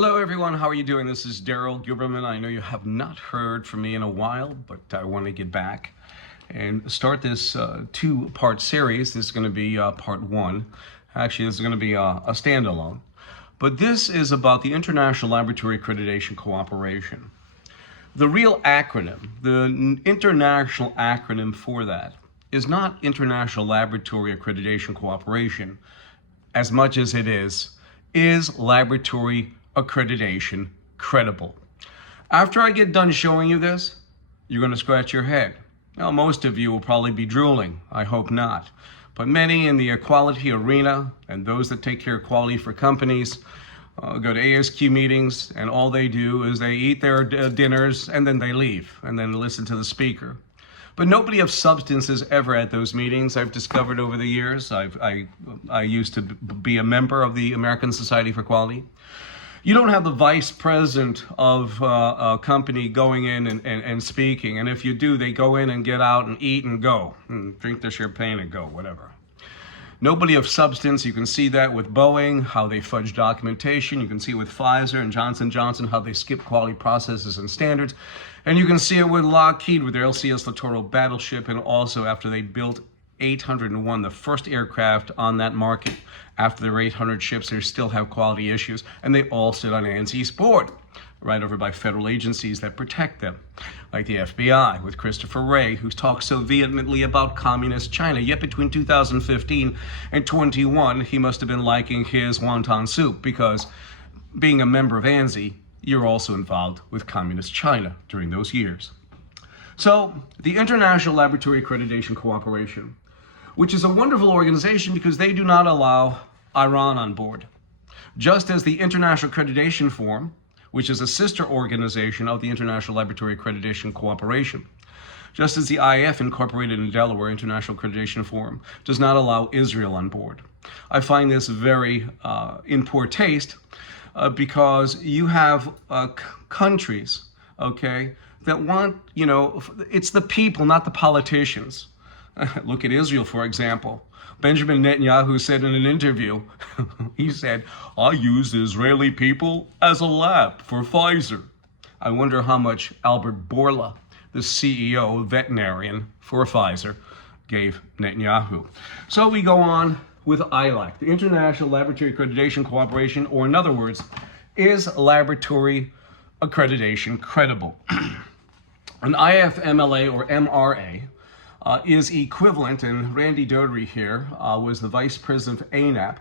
Hello everyone, how are you doing? This is Daryl Guberman. I know you have not heard from me in a while, but I want to get back and start this two-part series. This is going to be part one. Actually, this is going to be a standalone. But this is about the International Laboratory Accreditation Cooperation. The real acronym, the international acronym for that, is not International Laboratory Accreditation Cooperation as much as it is Laboratory Accreditation credible? After I get done showing you this, you're going to scratch your head. Now, most of you will probably be drooling. I hope not. But many in the quality arena and those that take care of quality for companies go to ASQ meetings, and all they do is they eat their dinners and then they leave and then listen to the speaker. But nobody of substance is ever at those meetings. I've discovered over the years. I used to be a member of the American Society for Quality. You don't have the vice president of a company going in and speaking. And if you do, they go in and get out and eat and go, and drink their champagne and go, whatever. Nobody of substance. You can see that with Boeing, how they fudge documentation. You can see it with Pfizer and Johnson & Johnson, how they skip quality processes and standards. And you can see it with Lockheed, with their LCS Littoral battleship, and also after they built 801, the first aircraft on that market. After their 800 ships, they still have quality issues, and they all sit on ANSI's board, right over by federal agencies that protect them, like the FBI with Christopher Wray, who talks so vehemently about communist China. Yet between 2015 and 21, he must have been liking his wonton soup, because being a member of ANSI, you're also involved with communist China during those years. So the International Laboratory Accreditation Cooperation, which is a wonderful organization because they do not allow Iran on board. Just as the International Accreditation Forum, which is a sister organization of the International Laboratory Accreditation Cooperation, just as the IF, incorporated in Delaware, International Accreditation Forum, does not allow Israel on board. I find this very in poor taste because you have countries, okay, that want, it's the people, not the politicians. Look at Israel, for example. Benjamin Netanyahu said in an interview, he said, "I use the Israeli people as a lab for Pfizer." I wonder how much Albert Bourla, the CEO, veterinarian for Pfizer, gave Netanyahu. So we go on with ILAC, the International Laboratory Accreditation Cooperation, or in other words, is laboratory accreditation credible? An IFMLA or MRA is equivalent, and Randy Doherty here was the vice president of ANAB,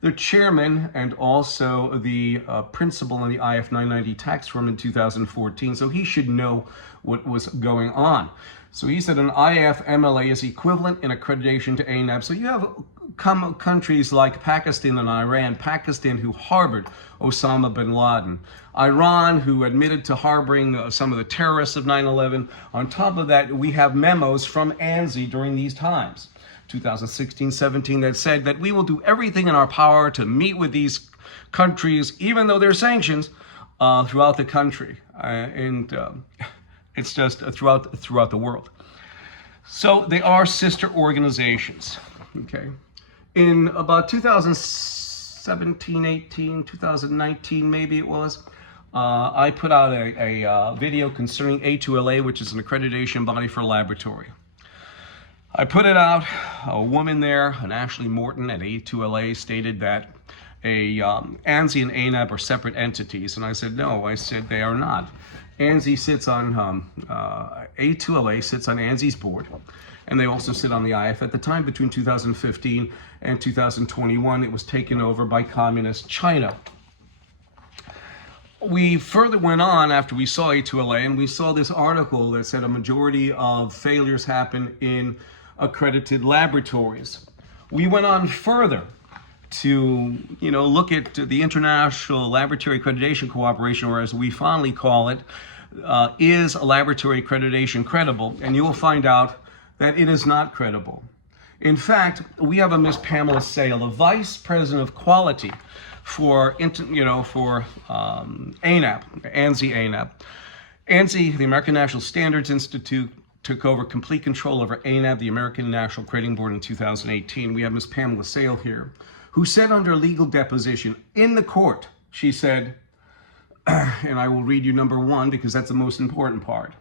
the chairman and also the principal in the IF 990 tax firm in 2014, so he should know what was going on. So he said an IFMLA is equivalent in accreditation to ANAB. So you have countries like Pakistan and Iran. Pakistan, who harbored Osama bin Laden. Iran, who admitted to harboring some of the terrorists of 9/11. On top of that, we have memos from ANSI during these times, 2016-17, that said that we will do everything in our power to meet with these countries, even though there are sanctions throughout the country. It's just throughout the world. So they are sister organizations, okay? In about 2017, 18, 2019, maybe it was, I put out a video concerning A2LA, which is an accreditation body for laboratory. I put it out. A woman there, an Ashley Morton at A2LA, stated that ANSI and ANAB are separate entities, and I said no. I said they are not. ANSI sits on A2LA sits on ANSI's board, and they also sit on the IF. At the time, between 2015 and 2021, it was taken over by communist China. We further went on after we saw A2LA, and we saw this article that said a majority of failures happen in accredited laboratories. We went on further to look at the International Laboratory Accreditation Cooperation, or as we fondly call it, is a laboratory accreditation credible? And you will find out that it is not credible. In fact, we have a Miss Pamela Sale, the Vice President of Quality for ANAB, ANSI-ANAB. ANSI, the American National Standards Institute, took over complete control over ANAB, the American National Accrediting Board, in 2018. We have Miss Pamela Sale here, who said under legal deposition in the court, she said, and I will read you number 1 because that's the most important part.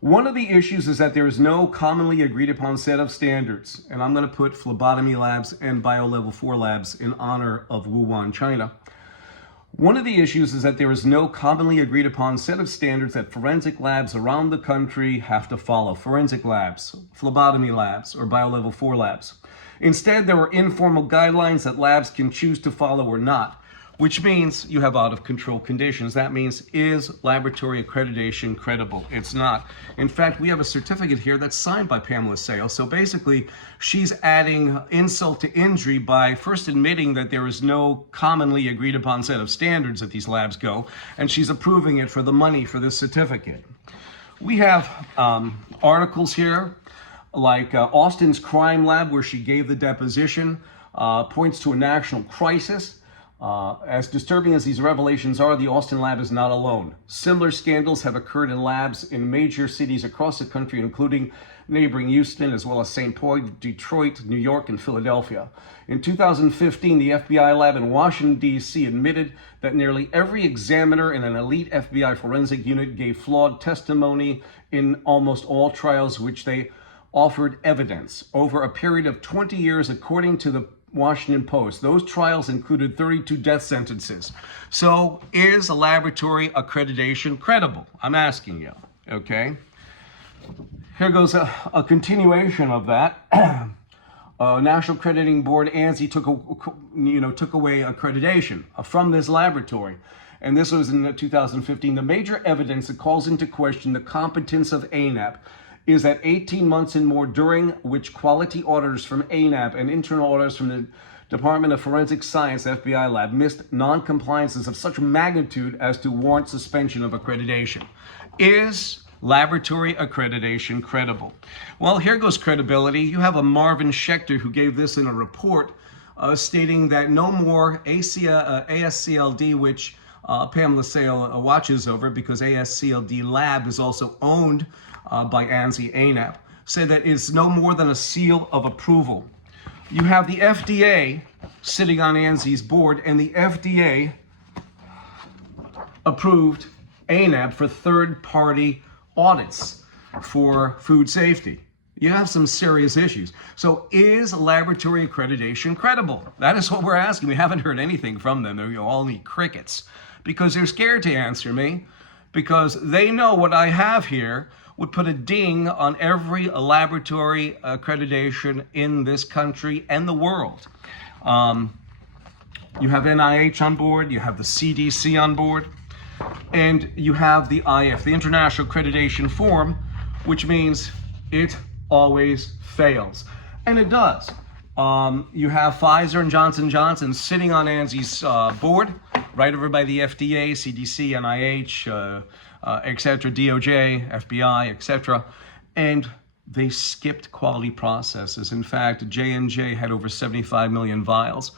One of the issues is that there is no commonly agreed upon set of standards, and I'm going to put phlebotomy labs and biolevel 4 labs in honor of Wuhan, China. One of the issues is that there is no commonly agreed upon set of standards that forensic labs around the country have to follow. Forensic labs, phlebotomy labs, or biolevel 4 labs. Instead, there are informal guidelines that labs can choose to follow or not, which means you have out-of-control conditions. That means, is laboratory accreditation credible? It's not. In fact, we have a certificate here that's signed by Pamela Sale. So basically, she's adding insult to injury by first admitting that there is no commonly agreed upon set of standards that these labs go, and she's approving it for the money for this certificate. We have articles here, like Austin's crime lab, where she gave the deposition, points to a national crisis. As disturbing as these revelations are, the Austin lab is not alone. Similar scandals have occurred in labs in major cities across the country, including neighboring Houston, as well as St. Paul, Detroit, New York, and Philadelphia. In 2015, the FBI lab in Washington, D.C. admitted that nearly every examiner in an elite FBI forensic unit gave flawed testimony in almost all trials which they offered evidence. Over a period of 20 years, according to the Washington Post, those trials included 32 death sentences. So is a laboratory accreditation credible? I'm asking you, okay? Here goes a continuation of that. National Accrediting Board, ANSI, took away accreditation from this laboratory. And this was in 2015. The major evidence that calls into question the competence of ANAB is that 18 months and more, during which quality auditors from ANAB and internal auditors from the Department of Forensic Science, FBI lab, missed non-compliances of such magnitude as to warrant suspension of accreditation. Is laboratory accreditation credible? Well, here goes credibility. You have a Marvin Schechter who gave this in a report stating that no more ASCLD, which Pamela Sale watches over because ASCLD lab is also owned by ANSI-ANAB, say that it's no more than a seal of approval. You have the FDA sitting on ANSI's board, and the FDA approved ANAB for third-party audits for food safety. You have some serious issues. So is laboratory accreditation credible? That is what we're asking. We haven't heard anything from them. They're all need crickets because they're scared to answer me, because they know what I have here would put a ding on every laboratory accreditation in this country and the world. You have NIH on board, you have the CDC on board, and you have the IF, the International Accreditation Form, which means it always fails. And it does. You have Pfizer and Johnson & Johnson sitting on ANSI's board, right over by the FDA, CDC, NIH, etc., DOJ, FBI, etc., and they skipped quality processes. In fact, J&J had over 75 million vials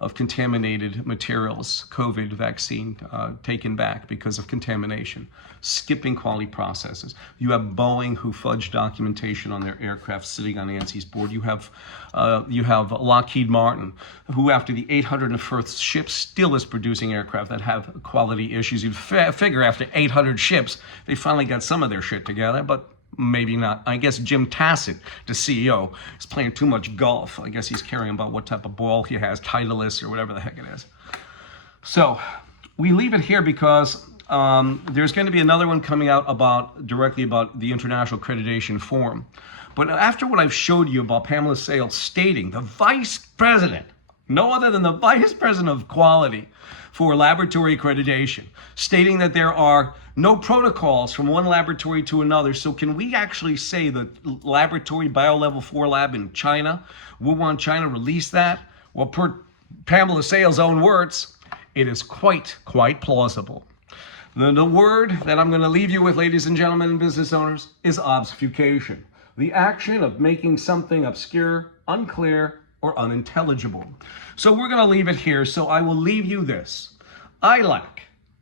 of contaminated materials, COVID vaccine, taken back because of contamination, skipping quality processes. You have Boeing, who fudged documentation on their aircraft, sitting on ANSI's board. You have Lockheed Martin, who after the 801st ship still is producing aircraft that have quality issues. You'd figure after 800 ships, they finally got some of their shit together, but maybe not. I guess Jim Tassett, the CEO, is playing too much golf. I guess he's caring about what type of ball he has, Titleist or whatever the heck it is. So we leave it here because there's going to be another one coming out directly about the International Accreditation Form. But after what I've showed you about Pamela Sale stating, the vice president, no other than the vice president of quality for laboratory accreditation, stating that there are no protocols from one laboratory to another. So can we actually say the laboratory biolevel 4 lab in China, Wuhan, China, released that? Well, per Pamela Sale's own words, it is quite plausible. The word that I'm going to leave you with, ladies and gentlemen and business owners, is obfuscation. The action of making something obscure, unclear, or unintelligible. So we're going to leave it here. So I will leave you this. ILAC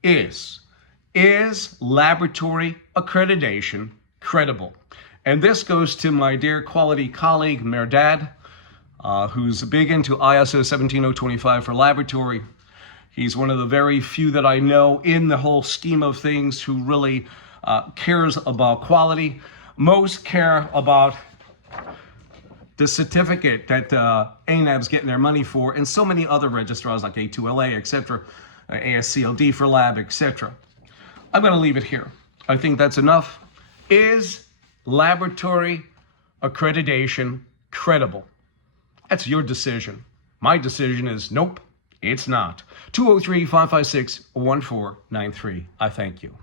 is laboratory accreditation credible? And this goes to my dear quality colleague, Merdad, who's big into ISO 17025 for laboratory. He's one of the very few that I know in the whole scheme of things who really cares about quality. Most care about the certificate that ANAB's getting their money for, and so many other registrars like A2LA, etc., ASCLD for lab, etc. I'm going to leave it here. I think that's enough. Is laboratory accreditation credible? That's your decision. My decision is nope, it's not. 203-556-1493. I thank you.